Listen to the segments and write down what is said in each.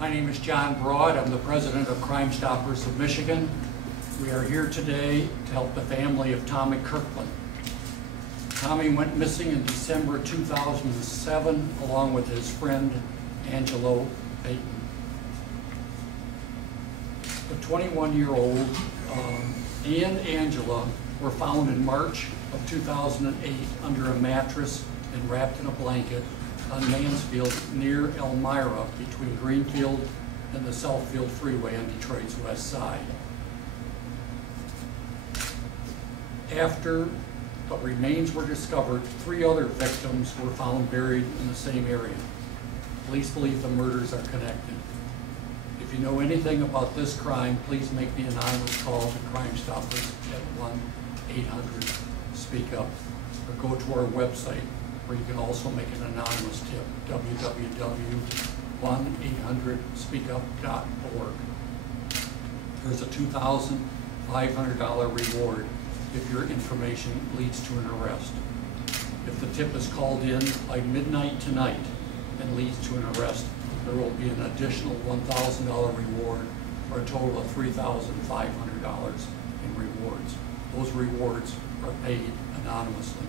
My name is John Broad. I'm the president of Crime Stoppers of Michigan. We are here today to help the family of Tommy Kirkland. Tommy went missing in December 2007 along with his friend Angelo Payton. The 21-year-old and Angela were found in March of 2008 under a mattress and wrapped in a blanket on Mansfield near Elmira between Greenfield and the Southfield Freeway on Detroit's west side. After the remains were discovered, 3 other victims were found buried in the same area. Police believe the murders are connected. If you know anything about this crime, please make the anonymous call to Crime Stoppers at 1-800-SPEAK-UP or go to our website where you can also make an anonymous tip, www.1800speakup.org. There's a $2,500 reward if your information leads to an arrest. If the tip is called in by midnight tonight and leads to an arrest, there will be an additional $1,000 reward, or a total of $3,500 in rewards. Those rewards are paid anonymously.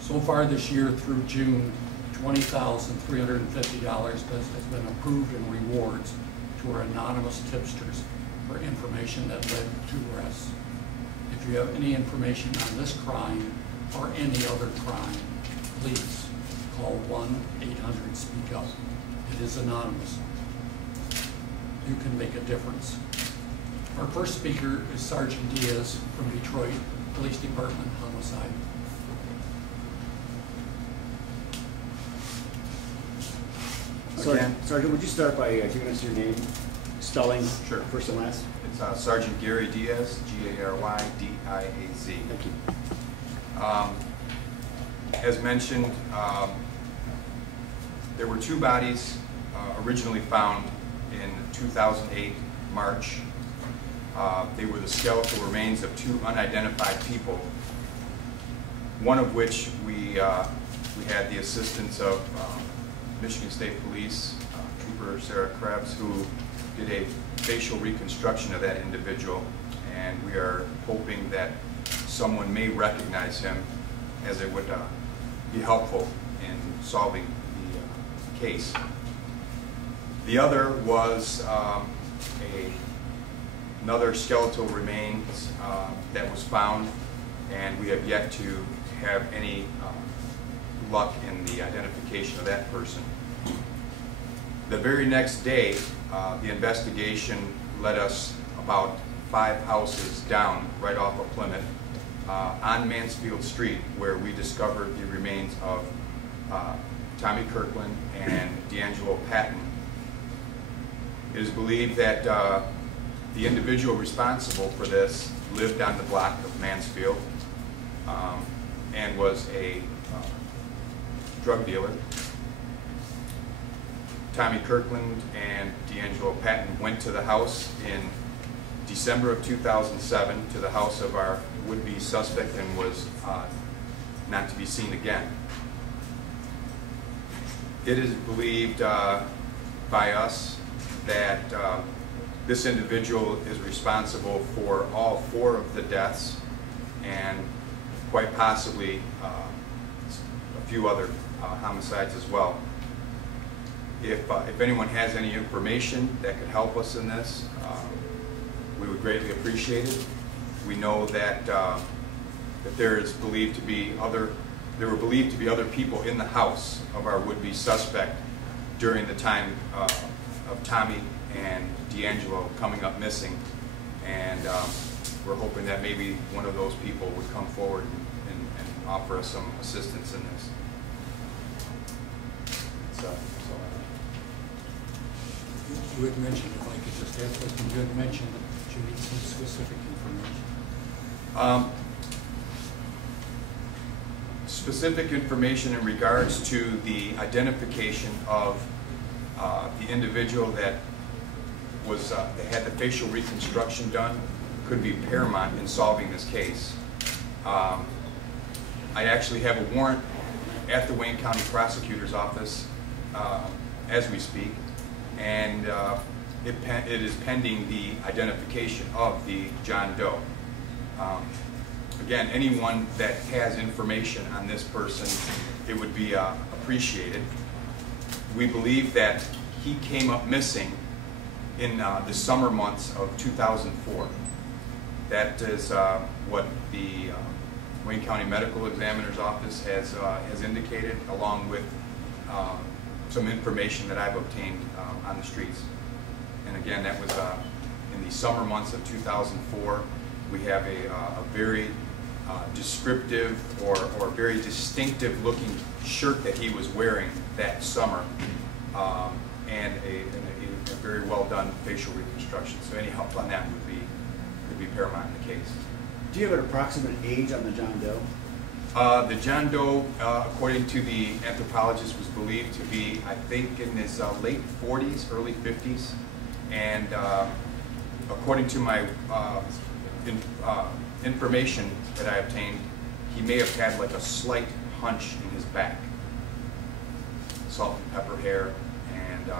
So far this year through June, $20,350 has been approved in rewards to our anonymous tipsters for information that led to arrests. If you have any information on this crime or any other crime, please call 1-800-SPEAK-UP. It is anonymous. You can make a difference. Our first speaker is Sergeant Diaz from Detroit Police Department Homicide. Sergeant, would you start by giving us your name, spelling, sure, first and last? It's Sergeant Gary Diaz, G-A-R-Y-D-I-A-Z. Thank you. As mentioned, there were 2 bodies originally found in 2008 March. They were the skeletal remains of 2 unidentified people, one of which we had the assistance of Michigan State Police, Trooper Sarah Krebs, who did a facial reconstruction of that individual, and we are hoping that someone may recognize him, as it would be helpful in solving the case. The other was another skeletal remains that was found, and we have yet to have any luck in the identification of that person. The very next day, the investigation led us about 5 houses down right off of Plymouth on Mansfield Street, where we discovered the remains of Tommy Kirkland and D'Angelo Patton. It is believed that the individual responsible for this lived on the block of Mansfield and was a drug dealer. Tommy Kirkland and D'Angelo Patton went to the house in December of 2007, to the house of our would-be suspect, and was not to be seen again. It is believed by us that this individual is responsible for all 4 of the deaths, and quite possibly a few other homicides as well. If anyone has any information that could help us in this, we would greatly appreciate it. We know that that there were believed to be other people in the house of our would-be suspect during the time of Tommy and D'Angelo coming up missing, and we're hoping that maybe one of those people would come forward and offer us some assistance in this. You had mentioned, if I could just ask, you had mentioned that you need some specific information. Specific information in regards to the identification of the individual that was that had the facial reconstruction done could be paramount in solving this case. I actually have a warrant at the Wayne County Prosecutor's Office as we speak, and it is pending the identification of the John Doe. Again, anyone that has information on this person, it would be appreciated. We believe that he came up missing in the summer months of 2004. That is what the Wayne County Medical Examiner's Office has indicated, along with some information that I've obtained on the streets. And again, that was in the summer months of 2004. We have a very descriptive or very distinctive looking shirt that he was wearing that summer, and a very well done facial reconstruction. So any help on that would be paramount in the case. Do you have an approximate age on the John Doe? The John Doe, according to the anthropologist, was believed to be, I think, in his late 40s, early 50s. And according to my information that I obtained, he may have had like a slight hunch in his back. Salt and pepper hair, and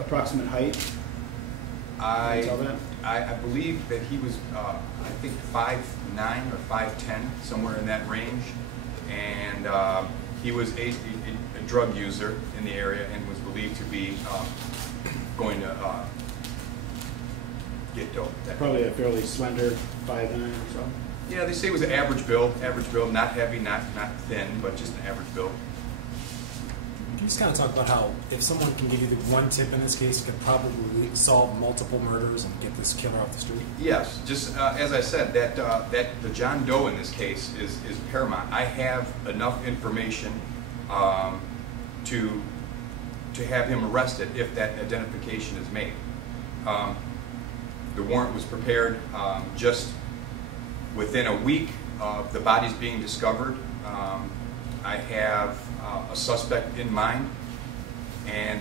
approximate height? I Tell that? I believe that he was, I think 5'9" or 5'10", somewhere in that range, and he was a drug user in the area and was believed to be going to get dope. Probably a fairly slender 5'9" or so. Yeah, they say it was an average build, not heavy, not thin, but just an average build. Can you just kind of talk about how if someone can give you the one tip in this case, it could probably solve multiple murders and get this killer off the street? Yes, just as I said, that the John Doe in this case is paramount. I have enough information to have him arrested if that identification is made. The warrant was prepared just within a week of the bodies being discovered. I have a suspect in mind, and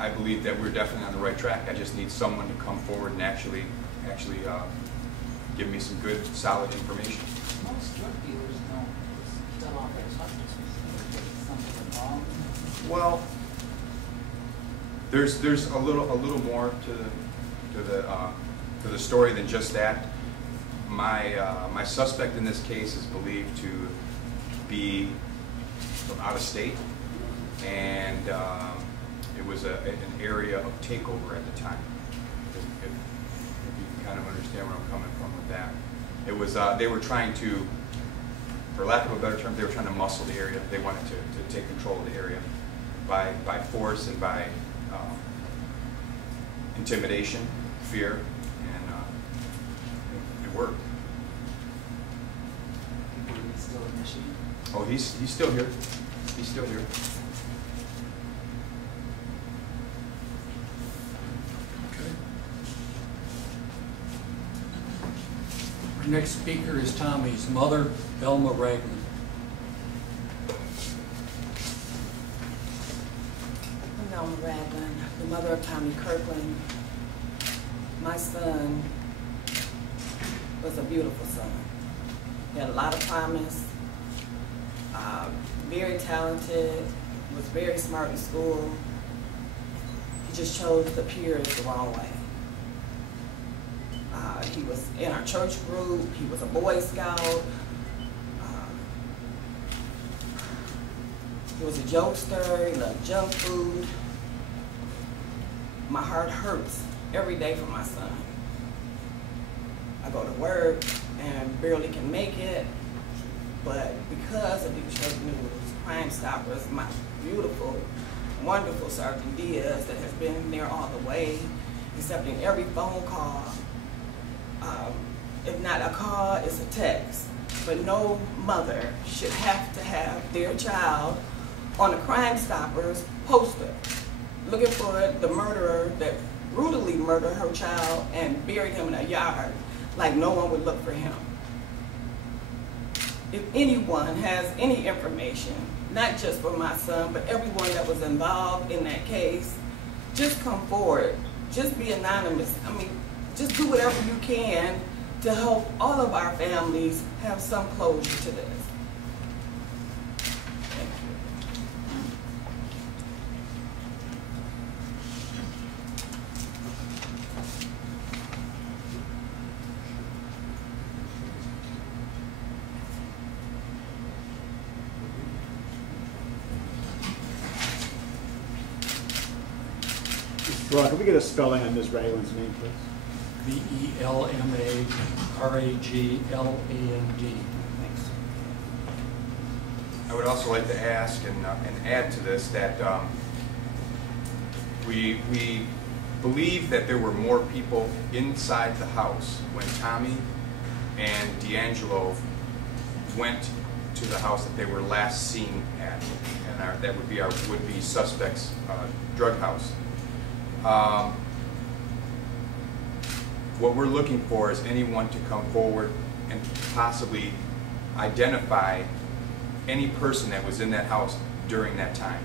I believe that we're definitely on the right track. I just need someone to come forward and actually give me some good, solid information. Most drug dealers don't still off their substances. Something wrong. Well, there's a little more to the story than just that. My suspect in this case is believed to be from out of state, and it was an area of takeover at the time. If you can kind of understand where I'm coming from with that. It was they were trying to, for lack of a better term, they were trying to muscle the area. They wanted to take control of the area by force and by intimidation, fear, and it worked. He's still in Michigan. Oh, he's still here. He's still here. Okay. Our next speaker is Tommy's mother, Velma Ragland. I'm Velma Ragland, the mother of Tommy Kirkland. My son was a beautiful son. He had a lot of promise. Very talented, was very smart in school. He just chose the peers the wrong way. He was in our church group, he was a Boy Scout. He was a jokester, he loved junk food. My heart hurts every day for my son. I go to work and barely can make it. But because of these drug news, Crime Stoppers, my beautiful, wonderful Sergeant Diaz that has been there all the way, accepting every phone call. If not a call, it's a text. But no mother should have to have their child on a Crime Stoppers poster, looking for the murderer that brutally murdered her child and buried him in a yard, like no one would look for him. If anyone has any information, not just for my son, but everyone that was involved in that case, just come forward. Just be anonymous. I mean, just do whatever you can to help all of our families have some closure to this. Thank you. Ron, can we get a spelling on Ms. Ragland's name, please? Velmaraglandi. Thanks. I would also like to ask and add to this that we believe that there were more people inside the house when Tommy and D'Angelo went to the house that they were last seen at, and that would be our would-be suspect's drug house. What we're looking for is anyone to come forward and possibly identify any person that was in that house during that time.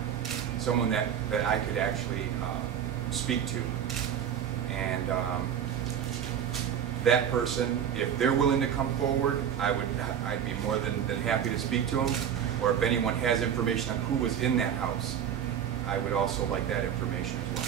Someone that I could actually speak to. And that person, if they're willing to come forward, I'd be more than happy to speak to them. Or if anyone has information on who was in that house, I would also like that information as well.